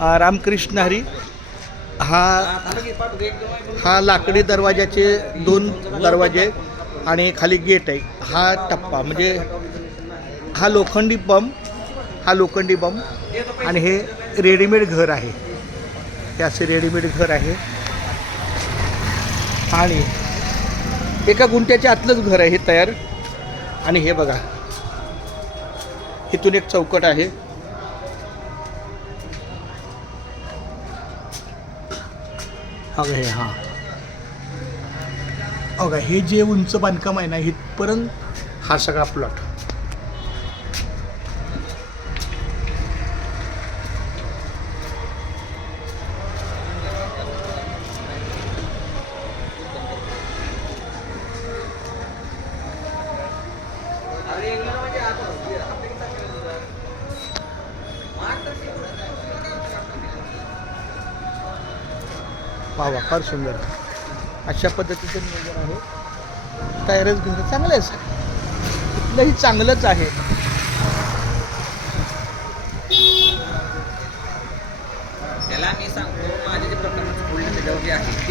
रामकृष्ण हरी. हा लाकडी दरवाजाचे 2 दरवाजे आणि खाली गेट आहे. हा टप्पा म्हणजे हा लोखंडी बंब आणि हे रेडीमेड घर आहे. हे असे रेडीमेड घर आहे आणि एका गुंठ्याच्या आतलंच घर आहे हे तयार. आणि हे बघा, इथून एक चौकट आहे. अगं हे अगं हे जे उंच बांधकाम आहे ना, इथपर्यंत हा सगळा प्लॉट. वा फार सुंदर अशा पद्धतीचं नियोजन आहे. तयारच घर चांगलं आहे सर, कुठलंही चांगलंच आहे. त्याला मी सांगतो माझे जे प्रकरणाचं बोलणं त्याच्यावर आहे